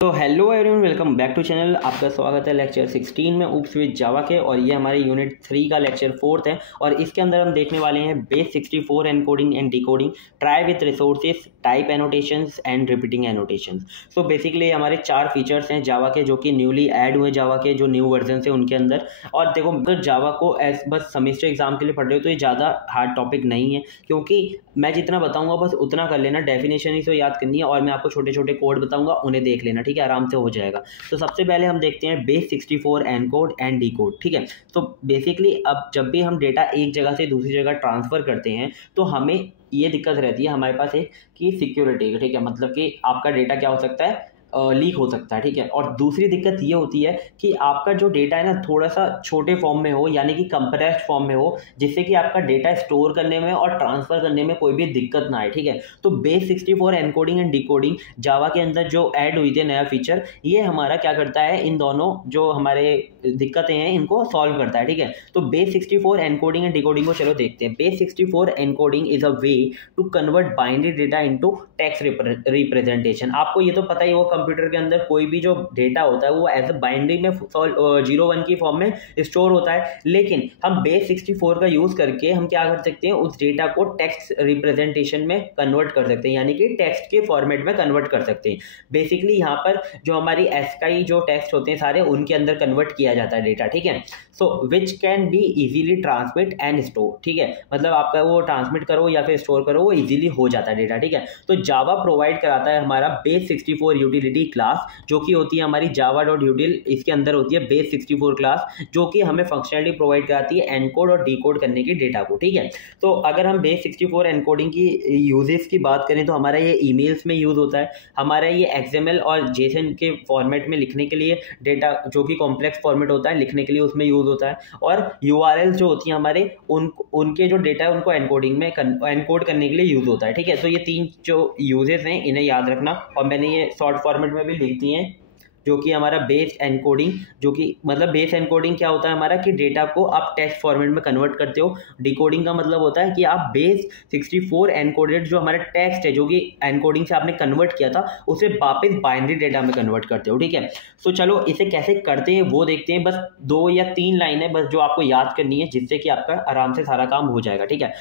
तो hello everyone, welcome back to channel. आपका स्वागत है लेक्चर 16 में ऊप्स विद जावा के, और ये हमारे यूनिट 3 का लेक्चर 4 है। और इसके अंदर हम देखने वाले हैं base 64 encoding and decoding, try with resources, type annotations and repeating annotations. So basically हमारे 4 फीचर्स हैं जावा के, जो कि न्यूली ऐड हुए जावा के जो न्यू वर्जन से उनके अंदर। और देखो, अगर जावा को एज बस सेमेस्टर एग्जाम के लिए पढ़ रहे हो तो ये ज़्यादा हार्ड टॉपिक नहीं है, क्योंकि मैं जितना बताऊंगा बस उतना कर लेना, डेफिनेशन ही तो याद करनी है, और मैं आपको छोटे छोटे कोड बताऊंगा, उन्हें देख लेना, ठीक है, आराम से हो जाएगा। तो सबसे पहले हम देखते हैं बेस 64 एनकोड एंड डिकोड, ठीक है। तो बेसिकली अब जब भी हम डेटा एक जगह से दूसरी जगह ट्रांसफर करते हैं तो हमें ये दिक्कत रहती है हमारे पास एक कि सिक्योरिटी, ठीक है, मतलब कि आपका डेटा क्या हो सकता है, लीक हो सकता है, ठीक है। और दूसरी दिक्कत ये होती है कि आपका जो डेटा है ना थोड़ा सा छोटे फॉर्म में हो, यानी कि कंप्रेस्ड फॉर्म में हो, जिससे कि आपका डेटा स्टोर करने में और ट्रांसफर करने में कोई भी दिक्कत ना आए, ठीक है। तो बेस 64 एनकोडिंग एंड डिकोडिंग जावा के अंदर जो ऐड हुई थी नया फीचर, ये हमारा क्या करता है, इन दोनों जो हमारे दिक्कतें हैं इनको सॉल्व करता है, ठीक है। तो बेस 64 एनकोडिंग एंड डिकोडिंग को चलो देखते हैं। Base 64 encoding is a way to convert binary data into text representation. आपको ये तो पता ही, वो कंप्यूटर के अंदर कोई भी जो डेटा होता है वो एज अ बाइनरी में 0-1 की फॉर्म में स्टोर होता है, लेकिन हम बेस 64 का यूज करके हम क्या कर सकते हैं, उस डेटा को टेक्स्ट रिप्रेजेंटेशन में कन्वर्ट कर सकते हैं, यानी कि टेक्स्ट के फॉर्मेट में कन्वर्ट कर सकते हैं। बेसिकली यहाँ पर जो हमारी एस्काई जो टेक्स्ट होते हैं सारे, उनके अंदर कन्वर्ट किया जाता है डेटा, ठीक है। So which can be easily transmit and store, ठीक है, मतलब आपका वो ट्रांसमिट करो या फिर स्टोर करो, वो इजीली हो जाता है डेटा, ठीक है। तो जावा प्रोवाइड कराता है हमारा बेस 64 यूटिलिटी क्लास, जो कि होती है हमारी java.util, इसके अंदर होती है बेस 64 क्लास, जो कि हमें फंक्शनलिटी प्रोवाइड कराती है एनकोड और डिकोड करने के डेटा को, ठीक है। तो अगर हम बेस 64 एनकोडिंग की यूजेस की बात करें तो हमारा ये ईमेल्स में यूज होता है, हमारा ये XML और JSON के फॉर्मेट में लिखने के लिए, डेटा जो कि कॉम्प्लेक्स फॉर्मेट होता है लिखने के लिए उसमें यूज होता है, और URLs जो होती हैं हमारे उनके जो डेटा है उनको एनकोडिंग में एनकोड करने के लिए यूज होता है, ठीक है। तो ये 3 जो यूजेस हैं इन्हें याद रखना, और मैंने ये शॉर्ट फॉर्मेट में भी लिख दिए हैं, जो कि हमारा बेस एनकोडिंग, जो कि मतलब बेस एनकोडिंग क्या होता है हमारा, कि डेटा को आप टेक्स्ट फॉर्मेट में कन्वर्ट करते हो। डिकोडिंग का मतलब होता है कि आप बेस 64 एनकोडेड जो हमारा टेक्स्ट है, जो कि एनकोडिंग से आपने कन्वर्ट किया था, उसे वापस बाइनरी डेटा में कन्वर्ट करते हो, ठीक है। तो चलो इसे कैसे करते हैं वो देखते हैं। बस 2 या 3 लाइनें बस जो आपको याद करनी है, जिससे कि आपका आराम से सारा काम हो जाएगा, ठीक है।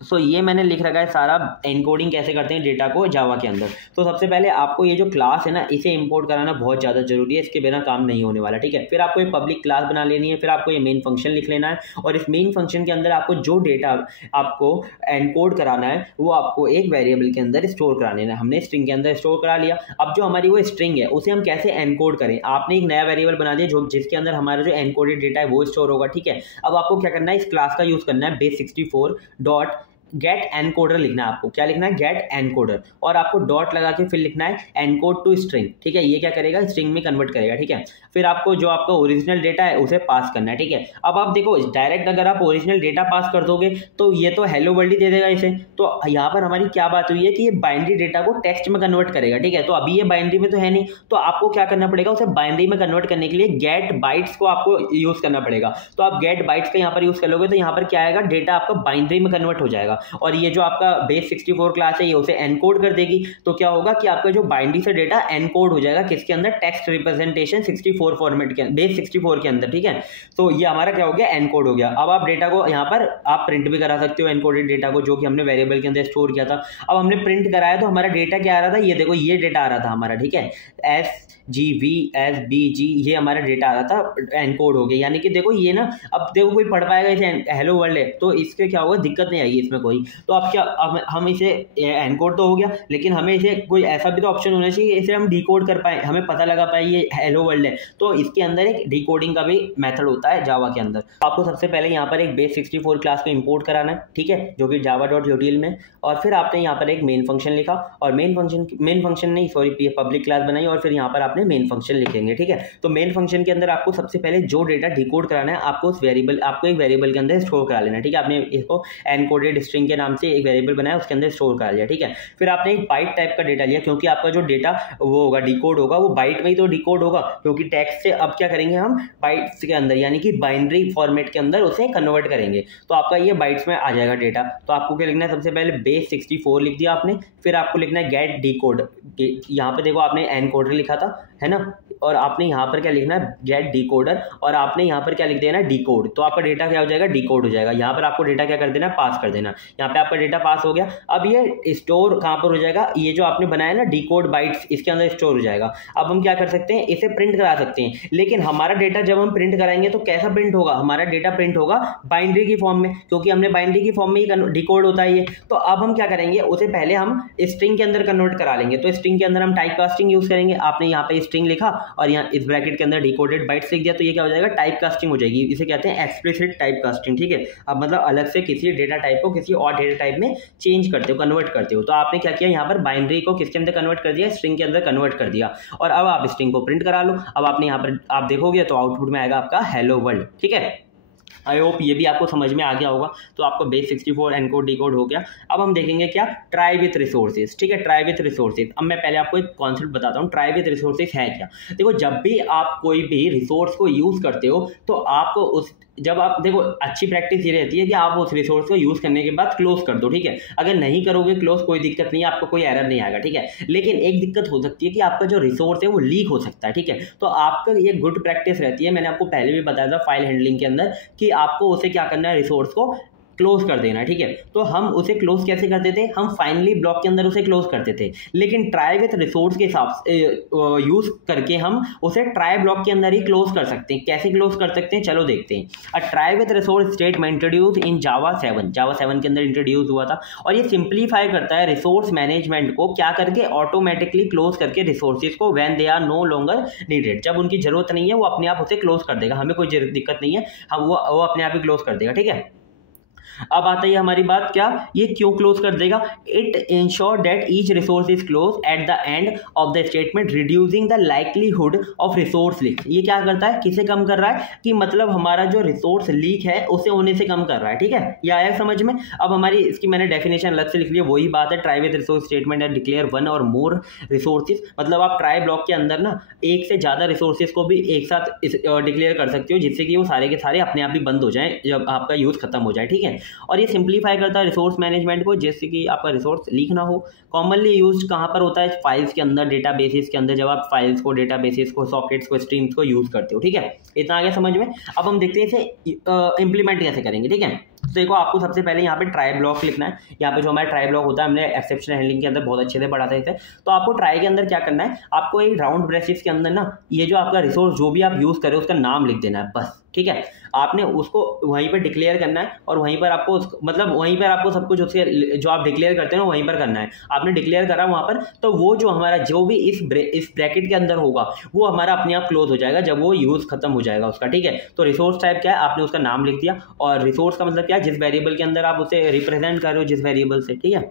सो ये मैंने लिख रखा है सारा एनकोडिंग कैसे करते हैं डेटा को जावा के अंदर। तो सबसे पहले आपको ये जो क्लास है ना, इसे इंपोर्ट कराना बहुत ज़्यादा जरूरी है, इसके बिना काम नहीं होने वाला, ठीक है। फिर आपको ये पब्लिक क्लास बना लेनी है, फिर आपको ये मेन फंक्शन लिख लेना है, और इस मेन फंक्शन के अंदर आपको जो डेटा आपको एनकोड कराना है वो आपको एक वेरिएबल के अंदर स्टोर करा लेना है। हमने स्ट्रिंग के अंदर स्टोर करा लिया। अब जो हमारी वो स्ट्रिंग है उसे हम कैसे एनकोड करें, आपने एक नया वेरिएबल बना दिया जो जिसके अंदर हमारा जो एनकोडेड डेटा है वो स्टोर होगा, ठीक है। अब आपको क्या करना है, इस क्लास का यूज करना है बेस 64 डॉट गेट एनकोडर लिखना है। आपको क्या लिखना है, गेट एनकोडर, और आपको डॉट लगा के फिर लिखना है एनकोड टू स्ट्रिंग, ठीक है। ये क्या करेगा, स्ट्रिंग में कन्वर्ट करेगा, ठीक है। फिर आपको जो आपका ओरिजिनल डेटा है उसे पास करना है, ठीक है। अब आप देखो, डायरेक्ट अगर आप ओरिजिनल डेटा पास कर दोगे तो ये तो हेलो वर्ल्ड ही दे देगा इसे। तो यहाँ पर हमारी क्या बात हुई है कि ये बाइनरी डेटा को टेक्स्ट में कन्वर्ट करेगा, ठीक है। तो अभी ये बाइनरी में तो है नहीं, तो आपको क्या करना पड़ेगा, उसे बाइनरी में कन्वर्ट करने के लिए गेट बाइट्स को आपको यूज करना पड़ेगा। तो आप गेट बाइट्स का यहाँ पर यूज कर लोगे तो यहाँ पर क्या आएगा, डेटा आपका बाइनरी में कन्वर्ट हो जाएगा, और ये जो आपका बेस 64 क्लास है ये उसे एनकोड कर देगी। तो क्या होगा कि आपका जो बाइनरी से डेटा एनकोड हो जाएगा किसके अंदर, टेक्स्ट रिप्रेजेंटेशन 64 फॉर्मेट के बेस 64 के अंदर, ठीक है। तो ये हमारा क्या हो गया, एनकोड हो गया। अब आप डेटा को यहाँ पर आप प्रिंट भी करा सकते हो, एनकोडेड डेटा को, जो कि हमने वेरिएबल के अंदर स्टोर किया था। अब हमने प्रिंट कराया तो हमारा डेटा क्या आ रहा था, ये देखो ये डेटा आ रहा था हमारा, ठीक है, SGVSBG, ये हमारा डेटा आ रहा था, एनकोड हो गया। यानी कि देखो ये ना, अब देखो कोई पढ़ पाएगा इसे, हेलो वर्ल्ड है, तो इसके क्या होगा, दिक्कत नहीं आएगी इसमें कोई। तो अब क्या, अब हम इसे एनकोड तो हो गया, लेकिन हमें इसे कोई ऐसा भी तो ऑप्शन होना चाहिए इसे हम डिकोड कर पाए, हमें पता लगा पाए ये हेलो वर्ल्ड है। तो इसके अंदर एक डिकोडिंग का भी मेथड होता है जावा के अंदर। आपको सबसे पहले यहाँ पर एक बेस 64 क्लास को इंपोर्ट कराना है, ठीक है, जो कि java.util में, और फिर आपने यहाँ पर एक मेन फंक्शन लिखा, और मेन फंक्शन नहीं सॉरी पब्लिक क्लास बनाई, और फिर यहाँ पर आपने मेन फंक्शन लिखेंगे, ठीक है। तो मेन फंक्शन के अंदर आपको सबसे पहले जो डेटा डिकोड कराना है आपको उस वेरिएबल, आपको एक वेरिएबल के अंदर स्टोर करा लेना है, ठीक है। आपने इसको एनकोडेड स्ट्रिंग स्ट्रिंग के नाम से एक वेरिएबल बनाया, उसके अंदर स्टोर कर लिया, ठीक है। फिर आपने एक बाइट टाइप का डेटा लिया, क्योंकि आपका जो डेटा वो होगा डिकोड होगा वो बाइट में ही तो डिकोड होगा, क्योंकि टेक्स्ट से अब क्या करेंगे हम बाइट्स के अंदर यानी कि बाइनरी फॉर्मेट के अंदर उसे कन्वर्ट करेंगे, तो आपका ये बाइट्स में आ जाएगा डेटा। तो आपको क्या लिखना है, सबसे पहले बेस 64 लिख दिया आपने, फिर आपको लिखना है गेट डिकोड। यहाँ पे देखो आपने एनकोडर लिखा था, है ना, और आपने यहाँ पर क्या लिखना है गेट डिकोडर, और आपने यहाँ पर क्या लिख देना है डिकोड, तो आपका डेटा क्या हो जाएगा डिकोड हो जाएगा। यहाँ पर आपको डेटा क्या कर देना है पास कर देना, यहाँ पे आपका डेटा पास हो गया। अब ये स्टोर कहाँ पर हो जाएगा, ये जो आपने बनाया ना डिकोड बाइट्स, इसके अंदर स्टोर हो जाएगा। अब हम क्या कर सकते हैं, इसे प्रिंट करा सकते हैं, लेकिन हमारा डेटा जब हम प्रिंट कराएंगे तो कैसा प्रिंट होगा, हमारा डेटा प्रिंट होगा बाइनरी की फॉर्म में, क्योंकि हमने बाइनरी की फॉर्म में ही डिकोड होता है ये। तो अब हम क्या करेंगे, उसे पहले हम स्ट्रिंग के अंदर कन्वर्ट करा लेंगे। तो स्ट्रिंग के अंदर हम टाइप कास्टिंग यूज करेंगे। आपने यहाँ पे स्ट्रिंग लिखा और यहाँ इस ब्रैकेट के अंदर डिकोडेड बाइट्स लिख दिया, तो ये क्या हो जाएगा टाइप कास्टिंग हो जाएगी। इसे कहते हैं एक्सप्लिसिट टाइप कास्टिंग, ठीक है। अब मतलब अलग से किसी डेटा टाइप को किसी और डेटा टाइप में चेंज करते हो, कन्वर्ट करते हो। तो आपने क्या किया, यहाँ पर बाइनरी को किसके अंदर कन्वर्ट कर दिया, स्ट्रिंग के अंदर कन्वर्ट कर दिया, और अब आप स्ट्रिंग को प्रिंट करा लो। अब आपने यहाँ पर आप देखोगे तो आउटपुट में आएगा आपका हेलो वर्ल्ड, ठीक है। आई होप ये भी आपको समझ में आ गया होगा। तो आपको बेस 64 एनकोड डिकोड हो गया। अब हम देखेंगे क्या, ट्राई विथ रिसोर्सेज, ठीक है। ट्राई विथ रिसोर्सेज, अब मैं पहले आपको एक कॉन्सेप्ट बताता हूँ, ट्राई विथ रिसोर्सेज है क्या। देखो, जब भी आप कोई भी रिसोर्स को यूज करते हो तो आपको उस जब आप देखो अच्छी प्रैक्टिस ये रहती है कि आप उस रिसोर्स को यूज करने के बाद क्लोज कर दो, ठीक है। अगर नहीं करोगे क्लोज कोई दिक्कत नहीं है, आपको कोई एरर नहीं आएगा, ठीक है। लेकिन एक दिक्कत हो सकती है कि आपका जो रिसोर्स है वो लीक हो सकता है, ठीक है। तो आपका ये गुड प्रैक्टिस रहती है, मैंने आपको पहले भी बताया था फाइल हैंडलिंग के अंदर, कि आपको उसे क्या करना है, रिसोर्स को क्लोज कर देना, ठीक है। तो हम उसे क्लोज कैसे करते थे, हम फाइनली ब्लॉक के अंदर उसे क्लोज करते थे, लेकिन ट्राई विथ रिसोर्स के हिसाब से यूज करके हम उसे ट्राई ब्लॉक के अंदर ही क्लोज कर सकते हैं। कैसे क्लोज कर सकते हैं, चलो देखते हैं। A try with resource statement introduce in Java 7 के अंदर इंट्रोड्यूस हुआ था, और ये सिंप्लीफाई करता है रिसोर्स मैनेजमेंट को, क्या करके ऑटोमेटिकली क्लोज करके रिसोर्सेज को when they are no longer needed, जब उनकी जरूरत नहीं है वो अपने आप उसे क्लोज कर देगा, हमें कोई दिक्कत नहीं है, हम वो अपने आप ही क्लोज कर देगा, ठीक है। अब आता है हमारी बात, क्या ये क्यों क्लोज कर देगा, it ensure that each resource is close at the end of the statement reducing the likelihood of resource leak. ये क्या करता है, किसे कम कर रहा है, कि मतलब हमारा जो रिसोर्स लीक है उसे होने से कम कर रहा है, ठीक है। ये आया समझ में। अब हमारी इसकी मैंने डेफिनेशन अलग से लिख ली है, वही बात है, try with resource statement and declare one और मोर रिसोर्सेज, मतलब आप ट्राई ब्लॉक के अंदर ना एक से ज्यादा रिसोर्सेज को भी एक साथ डिक्लेयर कर सकते हो, जिससे कि वो सारे के सारे अपने आप ही बंद हो जाए जब आपका यूज खत्म हो जाए, ठीक है। और ये सिंप्लीफाई करता है रिसोर्स मैनेजमेंट को, जिससे कि आपका रिसोर्स लीक ना हो। कॉमनली यूज कहाँ पर होता है, फाइल्स के अंदर, डेटाबेसेस के अंदर, जब आप फाइल्स को, डेटाबेसेस को, सॉकेट्स को, स्ट्रीम्स को यूज करते हो, ठीक है। इतना आ गया समझ में। अब हम देखते हैं इसे इंप्लीमेंट कैसे करेंगे, ठीक है। तो देखो, आपको सबसे पहले यहाँ पे ट्राई ब्लॉक लिखना है। यहाँ पे जो हमारा ट्राई ब्लॉक होता है, हमने एक्सेप्शन हैंडलिंग के अंदर बहुत अच्छे से पढ़ा था इसे। तो आपको ट्राई के अंदर क्या करना है, आपको एक राउंड ब्रेसेस के अंदर ना ये जो आपका रिसोर्स जो भी आप यूज करें उसका नाम लिख देना है, बस, ठीक है। आपने उसको वहीं पर डिक्लेयर करना है, और वहीं पर आपको मतलब वहीं पर आपको सब कुछ उसके जो आप डिक्लेयर करते हैं वहीं पर करना है। आपने डिक्लेयर करा वहाँ पर, तो वो जो हमारा जो भी इस ब्रैकेट के अंदर होगा वो हमारा अपने आप क्लोज हो जाएगा जब वो यूज खत्म हो जाएगा उसका, ठीक है। तो रिसोर्स टाइप क्या है, आपने उसका नाम लिख दिया, और रिसोर्स का मतलब क्या है, जिस वेरिएबल के अंदर आप उसे रिप्रेजेंट कर रहे हो, जिस वेरिएबल से, ठीक है।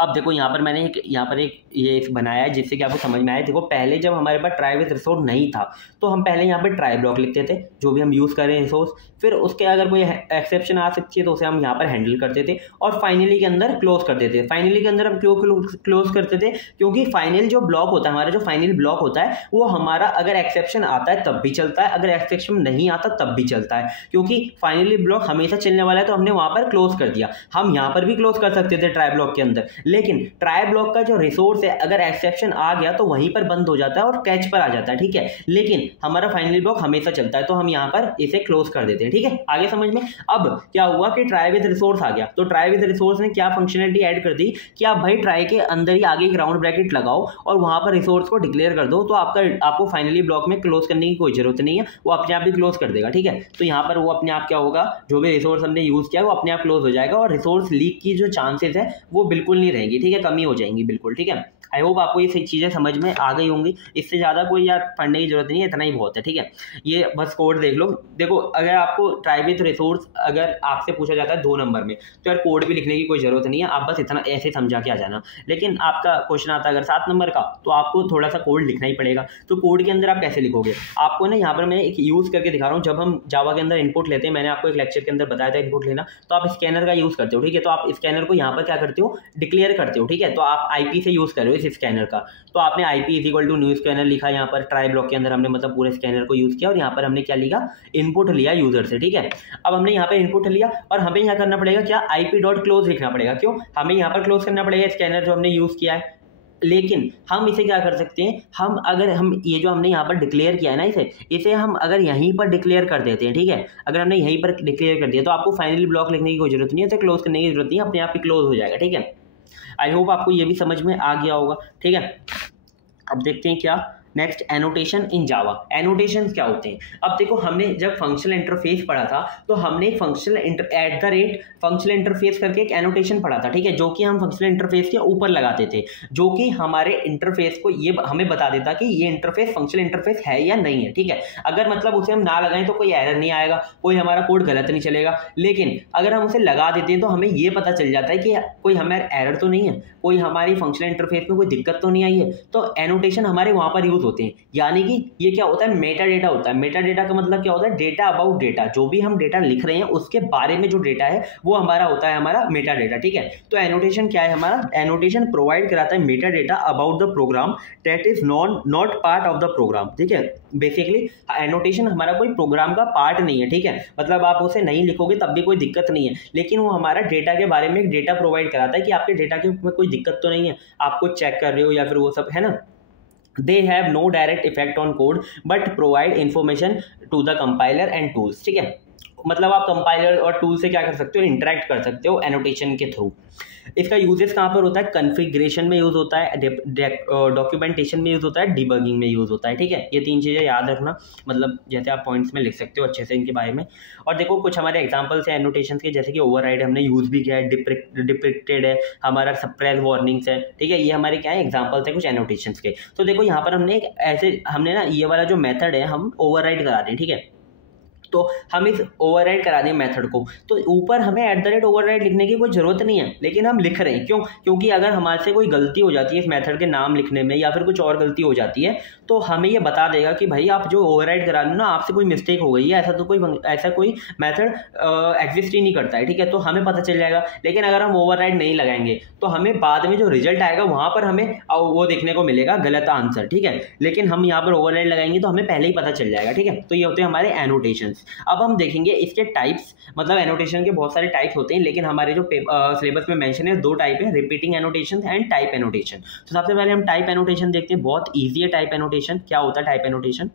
अब देखो यहाँ पर मैंने यहाँ पर एक ये बनाया है जिससे कि आपको समझ में आए। देखो, पहले जब हमारे पास ट्राई विथ रिसोर्स नहीं था तो हम पहले यहाँ पर ट्राई ब्लॉक लिखते थे, जो भी हम यूज़ करें रिसोर्स, फिर उसके अगर कोई एक्सेप्शन आ सकती है तो उसे हम यहाँ पर हैंडल करते थे, और फाइनली के अंदर क्लोज कर देते थे। फाइनली के अंदर हम क्यों क्लोज करते थे, क्योंकि फाइनल जो ब्लॉक होता है, हमारा जो फाइनल ब्लॉक होता है वो हमारा अगर एक्सेप्शन आता है तब भी चलता है, अगर एक्सेप्शन नहीं आता तब भी चलता है, क्योंकि फाइनली ब्लॉक हमेशा चलने वाला है। तो हमने वहाँ पर क्लोज कर दिया। हम यहाँ पर भी क्लोज कर सकते थे ट्राई ब्लॉक के अंदर, लेकिन ट्राई ब्लॉक का जो रिसोर्स है अगर एक्सेप्शन आ गया तो वहीं पर बंद हो जाता है और कैच पर आ जाता है, ठीक है। लेकिन हमारा फाइनली ब्लॉक हमेशा चलता है, तो हम यहाँ पर इसे क्लोज कर देते हैं, ठीक है। आगे समझ में। अब क्या हुआ कि ट्राई विद रिसोर्स आ गया, तो ट्राई विद रिसोर्स ने क्या फंक्शनलिटी ऐड कर दी कि आप भाई ट्राई के अंदर ही आगे एक राउंड ब्रैकेट लगाओ और वहां पर रिसोर्स को डिक्लेयर कर दो, तो आपको फाइनली ब्लॉक में क्लोज करने की कोई जरूरत नहीं है, वो अपने आप ही क्लोज कर देगा, ठीक है। तो यहाँ पर वो अपने आप क्या होगा, जो भी रिसोर्स हमने यूज किया वो अपने आप क्लोज हो जाएगा, और रिसोर्स लीक की जो चांसेस है वो बिल्कुल नहीं रहेंगी, ठीक है, कमी हो जाएंगी बिल्कुल, ठीक है। आई होप आपको ये चीज़ें समझ में आ गई होंगी, इससे ज़्यादा कोई यार पढ़ने की जरूरत नहीं है, इतना ही बहुत है, ठीक है। ये बस कोड देख लो। देखो अगर आपको ट्राई विथ रिसोर्स अगर आपसे पूछा जाता है 2 नंबर में, तो यार कोड भी लिखने की कोई ज़रूरत नहीं है, आप बस इतना ऐसे समझा के आ जाना। लेकिन आपका क्वेश्चन आता है अगर 7 नंबर का, तो आपको थोड़ा सा कोड लिखना ही पड़ेगा। तो कोड के अंदर आप कैसे लिखोगे, आपको ना यहाँ पर मैं एक यूज़ करके दिखा रहा हूँ। जब हम जावा के अंदर इनपुट लेते हैं, मैंने आपको एक लेक्चर के अंदर बताया था इनपुट लेना, तो आप स्कैनर का यूज़ करते हो, ठीक है। तो आप स्कैनर को यहाँ पर क्या करते हो, डिक्लेयर करते हो, ठीक है। तो आप आईपी से यूज़ कर रहे हो इस स्कैनर का, तो आपने IP is equal to new scanner लिखा यहाँ पर, ट्राई ब्लॉक के अंदर हमने मतलब पूरे स्कैनर को यूज़ किया, और यहाँ पर हमने क्या लिखा, इनपुट लिया यूजर से, ठीक है। अब हमने यहाँ पे इनपुट लिया, और हमें यहाँ करना पड़ेगा क्या, आईपी डॉट क्लोज लिखना पड़ेगा। क्यों, हमें यहाँ पर क्लोज करना पड़ेगा स्कैनर जो हमने यूज़ किया है। लेकिन हम इसे क्या कर सकते हैं, हम अगर हम ये जो हमने यहाँ पर डिक्लेयर किया है ना, इसे हम अगर यहीं पर डिक्लेयर कर देते हैं, ठीक है। अगर हमने यहीं पर डिक्लेयर कर दिया, तो आपको फाइनली ब्लॉक लिखने की कोई जरूरत नहीं है, तो क्लोज करने की जरूरत नहीं है, अपने आप ही क्लोज हो जाएगा, ठीक है। आई होप आपको ये भी समझ में आ गया होगा, ठीक है। अब देखते हैं क्या नेक्स्ट, एनोटेशन इन जावा। एनोटेशन क्या होते हैं, अब देखो हमने जब फंक्शनल इंटरफेस पढ़ा था, तो हमने फंक्शनल इंटरफेस करके एक एनोटेशन पढ़ा था, ठीक है, जो कि हम फंक्शनल इंटरफेस के ऊपर लगाते थे, जो कि हमारे इंटरफेस को ये हमें बता देता कि ये इंटरफेस फंक्शनल इंटरफेस है या नहीं है, ठीक है। अगर मतलब उसे हम ना लगाएं तो कोई एरर नहीं आएगा, कोई हमारा कोड गलत नहीं चलेगा। लेकिन अगर हम उसे लगा देते हैं, तो हमें ये पता चल जाता है कि कोई हमें एरर तो नहीं है, कोई हमारी फंक्शनल इंटरफेस में कोई दिक्कत तो नहीं आई है। तो एनोटेशन हमारे वहां पर यूज होते हैं, यानी कि ये क्या होता है, मेटा डेटा होता है। मेटा डेटा का मतलब क्या होता है, डेटा अबाउट डेटा, जो भी हम डेटा लिख रहे हैं उसके बारे में जो डेटा है वो हमारा होता है हमारा मेटा डेटा, ठीक है। तो एनोटेशन क्या है हमारा, एनोटेशन प्रोवाइड कराता है meta data about the program that is not part of the program, ठीक है। बेसिकली एनोटेशन हमारा कोई प्रोग्राम का पार्ट नहीं है, ठीक है, मतलब आप उसे नहीं लिखोगे तब भी कोई दिक्कत नहीं है, लेकिन वो हमारा डेटा के बारे में एक डेटा प्रोवाइड कराता है कि आपके डेटा के में कोई दिक्कत तो नहीं है, आपको चेक कर रहे हो या फिर वो सब, है ना। They have no direct effect on code but provide information to the compiler and tools, ठीक है। मतलब आप कंपाइलर और टूल से क्या कर सकते हो, इंटरेक्ट कर सकते हो एनोटेशन के थ्रू। इसका यूजेस कहाँ पर होता है, कॉन्फ़िगरेशन में यूज़ होता है, डॉक्यूमेंटेशन में यूज़ होता है, डिबगिंग में यूज़ होता है, ठीक है। ये 3 चीज़ें याद रखना, मतलब जैसे आप पॉइंट्स में लिख सकते हो अच्छे से इनके बारे में। और देखो कुछ हमारे एग्जांपल्स हैं एनोटेशन के, जैसे कि ओवरराइड हमने यूज़ भी किया है, डिपिक्टेड है, हमारा सप्रेस वार्निंग्स है, ठीक है। ये हमारे क्या है, एग्जाम्पल्स हैं कुछ एनोटेशन के। तो देखो यहाँ पर हमने ऐसे हमने ना ये वाला जो मेथड है हम ओवरराइड करा रहे हैं, ठीक है। तो हम इस ओवरराइड करा दें मेथड को, तो ऊपर हमें @ओवरराइड लिखने की कोई ज़रूरत नहीं है, लेकिन हम लिख रहे हैं। क्यों, क्योंकि अगर हमारे से कोई गलती हो जाती है इस मेथड के नाम लिखने में, या फिर कुछ और गलती हो जाती है, तो हमें ये बता देगा कि भाई आप जो ओवरराइड करा रहे हो ना, आपसे कोई मिस्टेक हो गई है, ऐसा कोई मेथड एग्जिस्ट ही नहीं करता है, ठीक है। तो हमें पता चल जाएगा। लेकिन अगर हम ओवरराइड नहीं लगाएंगे, तो हमें बाद में जो रिजल्ट आएगा वहाँ पर हमें वो देखने को मिलेगा गलत आंसर, ठीक है। लेकिन हम यहाँ पर ओवरराइड लगाएंगे तो हमें पहले ही पता चल जाएगा, ठीक है। तो ये होते हैं हमारे एनोटेशन। अब हम देखेंगे इसके टाइप्स, मतलब एनोटेशन के बहुत सारे टाइप्स होते हैं, लेकिन हमारे जो सिलेबस में मेंशन है 2 टाइप है, repeating annotation and type annotation. तो सबसे पहले हम टाइप एनोटेशन देखते हैं, बहुत ईजी है टाइप एनोटेशन। क्या होता है टाइप एनोटेशन,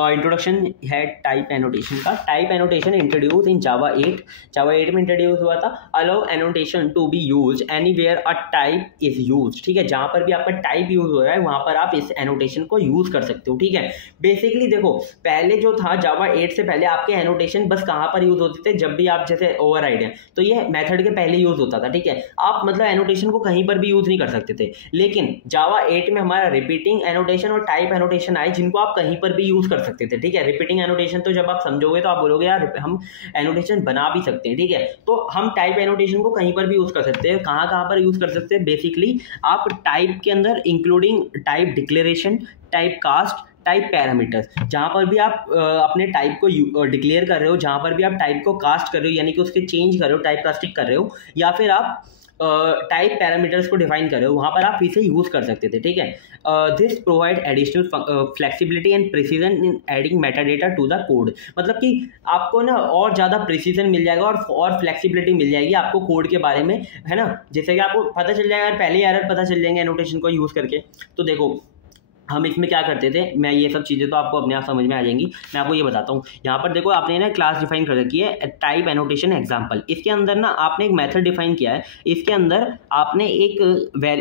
इंट्रोडक्शन है टाइप एनोटेशन का। Type annotation introduce in Java 8 में इंट्रोड्यूस हुआ था। Allow annotation to be use anywhere a type is use, ठीक है। जहां पर भी आपका टाइप यूज हो रहा है वहां पर आप इस एनोटेशन को यूज कर सकते हो, ठीक है। बेसिकली देखो पहले जो था जावा 8 से पहले आपके एनोटेशन बस कहां पर यूज होते थे, जब भी आप जैसे ओवरराइड है तो ये मेथड के पहले यूज होता था, ठीक है। आप मतलब एनोटेशन को कहीं पर भी यूज नहीं कर सकते थे। लेकिन जावा 8 में हमारा रिपीटिंग एनोटेशन और टाइप एनोटेशन आए, जिनको आप कहीं पर भी यूज कर सकते थे, ठीक है। रिपीटिंग एनोटेशन तो जब आप समझोगे तो आप बोलोगे यार हम एनोटेशन बना भी सकते हैं, ठीक है। तो हम टाइप एनोटेशन को कहीं पर भी यूज कर सकते हैं। कहां पर यूज कर सकते हैं, बेसिकली आप टाइप के अंदर including type declaration, type cast, type parameters, जहां पर भी आप अपने टाइप को डिक्लेयर कर रहे हो, जहां पर भी आप टाइप को कास्ट कर रहे हो यानी कि उसके चेंज कर रहे हो, टाइप कास्टिंग कर रहे हो, या फिर आप टाइप पैरामीटर्स को डिफाइन कर रहे हो, वहां पर आप इसे यूज कर सकते थे, ठीक है। This provide additional flexibility and precision in adding meta data to the code, मतलब कि आपको ना और ज़्यादा प्रिसीजन मिल जाएगा और फ्लेक्सिबिलिटी मिल जाएगी आपको कोड के बारे में, है ना। जैसे कि आपको पता चल जाएगा, पहले एरर पता चल जाएंगे एनोटेशन को यूज़ करके। तो देखो हम इसमें क्या करते थे, मैं ये सब चीज़ें तो आपको अपने आप समझ में आ जाएंगी, मैं आपको ये बताता हूँ। यहाँ पर देखो आपने ना क्लास डिफाइन कर रखी है टाइप एनोटेशन एग्जाम्पल। इसके अंदर ना आपने एक मेथड डिफाइन किया है, इसके अंदर आपने एक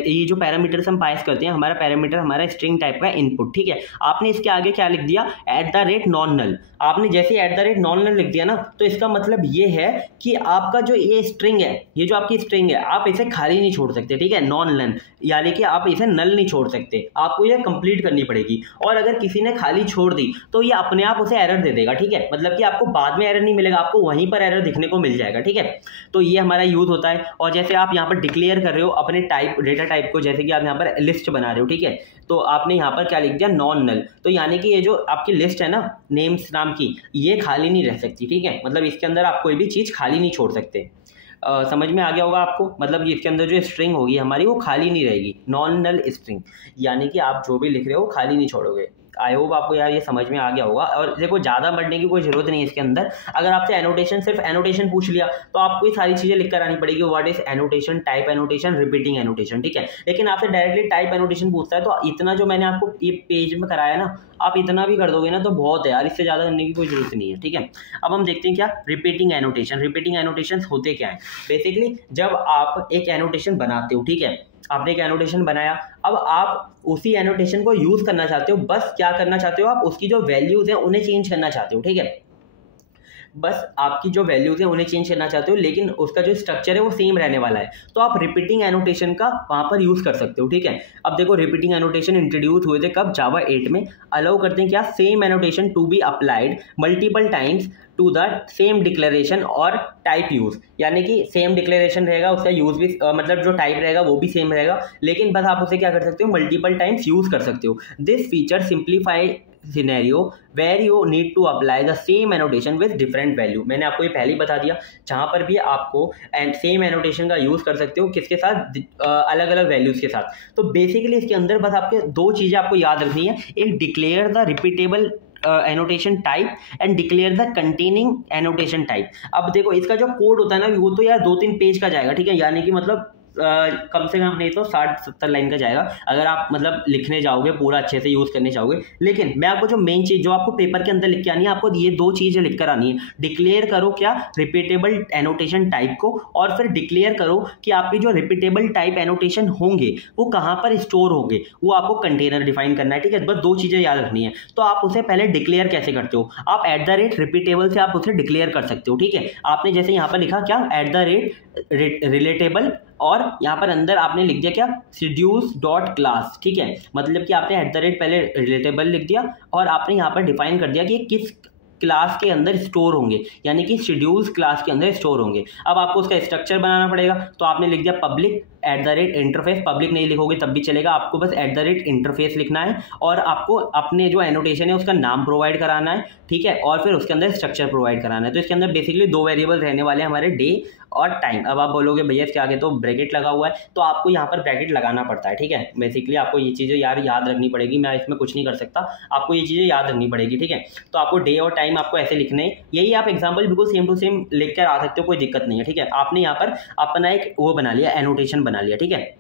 ये जो पैरामीटर्स हम पास करते हैं, हमारा पैरामीटर हमारा स्ट्रिंग टाइप का इनपुट, ठीक है। आपने इसके आगे क्या लिख दिया, @ नॉन नल। आपने जैसे @ नॉन नल लिख दिया ना, तो इसका मतलब ये है कि आपका जो ये स्ट्रिंग है, ये जो आपकी स्ट्रिंग है, आप इसे खाली नहीं छोड़ सकते, ठीक है, नॉन नल, यानी कि आप इसे नल नहीं छोड़ सकते, आपको ये कंप्लीट करनी पड़ेगी। और अगर किसी ने खाली छोड़ दी तो ये अपने आप उसे एरर दे देगा, ठीक है, मतलब कि आपको बाद में एरर नहीं मिलेगा, आपको वहीं पर एरर दिखने को मिल जाएगा, ठीक है। तो ये हमारा यूज होता है। और जैसे आप यहाँ पर डिक्लेयर कर रहे हो अपने टाइप डेटा टाइप को, जैसे कि आप यहाँ पर लिस्ट बना रहे हो, ठीक है, तो आपने यहाँ पर क्या लिख दिया, नॉन नल। तो यानी कि ये जो आपकी लिस्ट है ना नेम्स नाम की, ये खाली नहीं रह सकती, ठीक है, मतलब इसके अंदर आप कोई भी चीज़ खाली नहीं छोड़ सकते। समझ में आ गया होगा आपको, मतलब इसके अंदर जो स्ट्रिंग होगी हमारी वो खाली नहीं रहेगी, नॉन नल स्ट्रिंग, यानी कि आप जो भी लिख रहे हो खाली नहीं छोड़ोगे। आई होप आपको यार ये समझ में आ गया होगा। और देखो ज़्यादा बढ़ने की कोई ज़रूरत नहीं है इसके अंदर। अगर आपसे एनोटेशन, सिर्फ एनोटेशन पूछ लिया तो आपको ये सारी चीज़ें लिख कर आनी पड़ेगी, what is annotation, type annotation, repeating annotation, ठीक है। लेकिन आपसे डायरेक्टली टाइप एनोटेशन पूछता है, तो इतना जो मैंने आपको ये पेज में कराया ना, आप इतना भी कर दोगे ना तो बहुत है यार, इससे ज़्यादा करने की कोई ज़रूरत नहीं है, ठीक है। अब हम देखते हैं क्या रिपीटिंग एनोटेशन। रिपीटिंग एनोटेशन होते क्या है, बेसिकली जब आप एक एनोटेशन बनाते हो, ठीक है, आपने एक एनोटेशन बनाया, अब आप उसी एनोटेशन को यूज करना चाहते हो, बस क्या करना चाहते हो, आप उसकी जो वैल्यूज हैं उन्हें चेंज करना चाहते हो, ठीक है, बस आपकी जो वैल्यूज है उन्हें चेंज करना चाहते हो, लेकिन उसका जो स्ट्रक्चर है वो सेम रहने वाला है, तो आप रिपीटिंग एनोटेशन का वहां पर यूज कर सकते हो, ठीक है। अब देखो रिपीटिंग एनोटेशन इंट्रोड्यूस हुए थे कब, जावा 8 में। अलाउ करते हैं क्या, same annotation to be applied multiple times to the same declaration और टाइप यूज, यानी कि सेम डिक्लेरेशन रहेगा, उसका यूज भी मतलब जो टाइप रहेगा वो भी सेम रहेगा, लेकिन बस आप उसे क्या कर सकते हो, मल्टीपल टाइम्स यूज कर सकते हो। This feature simplify scenario where you need to apply the same annotation with different value. मैंने आपको ये पहले ही बता दिया, जहां पर भी आपको सेम एनोटेशन का यूज कर सकते हो, किसके साथ, अलग अलग वैल्यूज के साथ। तो बेसिकली इसके अंदर बस आपके दो चीजें आपको याद रखनी है, एक declare the repeatable annotation type and declare the containing annotation type. अब देखो इसका जो कोड होता है ना, वो तो यार 2-3 पेज का जाएगा, ठीक है, यानी कि मतलब कम से कम नहीं तो 60-70 लाइन का जाएगा, अगर आप मतलब लिखने जाओगे, पूरा अच्छे से यूज करने जाओगे। लेकिन मैं आपको जो मेन चीज जो आपको पेपर के अंदर लिख के आनी है, आपको ये दो चीजें लिख कर आनी है। डिक्लेयर करो क्या, रिपीटेबल एनोटेशन टाइप को, और फिर डिक्लेयर करो कि आपके जो रिपीटेबल टाइप एनोटेशन होंगे वो कहां पर स्टोर होंगे, वो आपको कंटेनर डिफाइन करना है, ठीक है। बस दो चीजें याद रखनी है। तो आप उसे पहले डिक्लेयर कैसे करते हो, आप @रिपीटेबल से आप उसे डिक्लेयर कर सकते हो, ठीक है। आपने जैसे यहाँ पर लिखा क्या, @रिलेटेबल, और यहाँ पर अंदर आपने लिख दिया क्या, शेड्यूल्स डॉट क्लास, ठीक है, मतलब कि आपने @ पहले रिलेटेबल लिख दिया और आपने यहाँ पर डिफाइन कर दिया कि किस क्लास के अंदर स्टोर होंगे, यानी कि शेड्यूल्स क्लास के अंदर स्टोर होंगे। अब आपको उसका स्ट्रक्चर बनाना पड़ेगा, तो आपने लिख दिया पब्लिक @इंटरफेस। पब्लिक नहीं लिखोगे तब भी चलेगा, आपको बस @इंटरफेस लिखना है, और आपको अपने जो एनोटेशन है उसका नाम प्रोवाइड कराना है, ठीक है, और फिर उसके अंदर स्ट्रक्चर प्रोवाइड कराना है। तो इसके अंदर बेसिकली दो वेरिएबल रहने वाले हैं हमारे, डे और टाइम। अब आप बोलोगे भैया इसके आगे तो ब्रैकेट लगा हुआ है, तो आपको यहाँ पर ब्रैकेट लगाना पड़ता है, ठीक है। बेसिकली आपको ये चीज़ें यार याद रखनी पड़ेगी, मैं इसमें कुछ नहीं कर सकता, आपको ये चीज़ें याद रखनी पड़ेगी, ठीक है। तो आपको डे और टाइम आपको ऐसे लिखने हैं, यही आप एग्जाम्पल बिल्कुल सेम टू सेम लिख कर आ सकते हो, कोई दिक्कत नहीं है, ठीक है। आपने यहाँ पर अपना एक वो बना लिया, एनोटेशन बना लिया, ठीक है।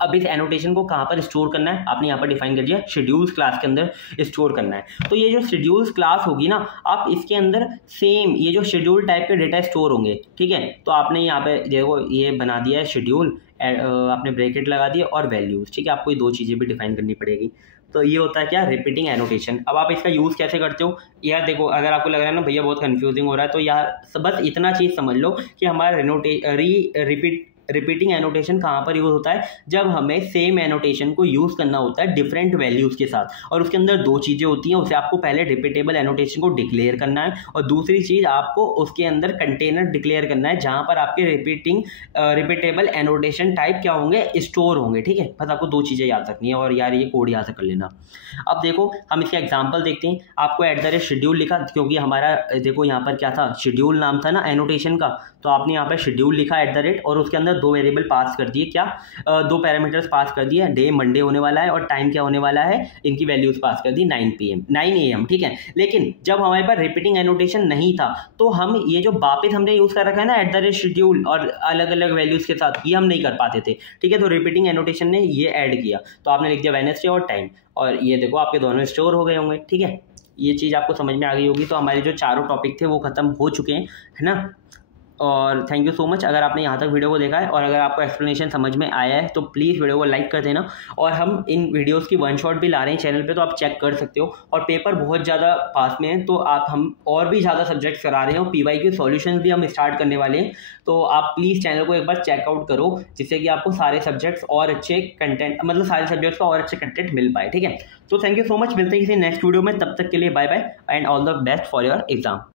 अब इस एनोटेशन को कहाँ पर स्टोर करना है, आपने यहाँ पर डिफाइन कर दिया, शेड्यूल्स क्लास के अंदर स्टोर करना है। तो ये जो शेड्यूल्स क्लास होगी ना, आप इसके अंदर सेम ये जो शेड्यूल टाइप के डेटा स्टोर होंगे, ठीक है। तो आपने यहाँ पे देखो ये बना दिया है शेड्यूल, आपने ब्रैकेट लगा दिया और वैल्यूज, ठीक है। आपको ये दो चीज़ें भी डिफाइन करनी पड़ेगी। तो ये होता है क्या, रिपीटिंग एनोटेशन। अब आप इसका यूज़ कैसे करते हो यार, देखो अगर आपको लग रहा है ना भैया बहुत कंफ्यूजिंग हो रहा है, तो यार बस इतना चीज़ समझ लो कि हमारा रिपीटिंग एनोटेशन कहाँ पर यूज होता है, जब हमें सेम एनोटेशन को यूज करना होता है डिफरेंट वैल्यूज के साथ, और उसके अंदर दो चीजें होती हैं। उसे आपको पहले रिपीटेबल एनोटेशन को डिक्लेयर करना है, और दूसरी चीज आपको उसके अंदर कंटेनर डिक्लेयर करना है, जहां पर आपके रिपीटेबल एनोटेशन टाइप क्या होंगे, स्टोर होंगे, ठीक है। बस आपको दो चीजें याद रखनी है, और यार ये कोड याद कर लेना। अब देखो हम इसका एग्जाम्पल देखते हैं। आपको शेड्यूल लिखा, क्योंकि हमारा देखो यहाँ पर क्या था, शेड्यूल नाम था ना एनोटेशन का, तो आपने यहाँ पर शेड्यूल लिखा @ और उसके अंदर अंदर 2 वेरिएबल पास कर दिए, क्या 2 पैरामीटर्स पास कर दिए, डे मंडे होने वाला है और टाइम क्या होने वाला है, इनकी वैल्यूज पास कर दी 9 AM, ठीक है। लेकिन जब हमारे पास रिपीटिंग एनोटेशन नहीं था तो हम ये जो वापस हमने यूज कर रखा है ना @ और अलग अलग वैल्यूज के साथ, ये हम नहीं कर पाते थे, ठीक है। तो रिपीटिंग एनोटेशन ने ये ऐड किया, तो आपने लिख दिया वेडनेसडे और टाइम, और ये देखो आपके दोनों स्टोर हो गए होंगे, ठीक है। ये चीज़ आपको समझ में आ गई होगी। तो हमारे जो चारों टॉपिक थे वो खत्म हो चुके हैं, है ना। और थैंक यू सो मच अगर आपने यहाँ तक वीडियो को देखा है, और अगर आपको एक्सप्लेनेशन समझ में आया है तो प्लीज़ वीडियो को लाइक कर देना। और हम इन वीडियोस की वन शॉट भी ला रहे हैं चैनल पे, तो आप चेक कर सकते हो। और पेपर बहुत ज़्यादा पास में है, तो हम और भी ज़्यादा सब्जेक्ट्स करा रहे हैं, और PYQ सॉल्यूशंस भी हम स्टार्ट करने वाले हैं। तो आप प्लीज़ चैनल को एक बार चेकआउट करो, जिससे कि आपको सारे सब्जेक्ट्स और अच्छे कंटेंट, मतलब सारे सब्जेक्ट्स का और अच्छे कंटेंट मिल पाए, ठीक है। तो थैंक यू सो मच, मिलते हैं किसी नेक्स्ट वीडियो में, तब तक के लिए bye bye and all the best for your exam.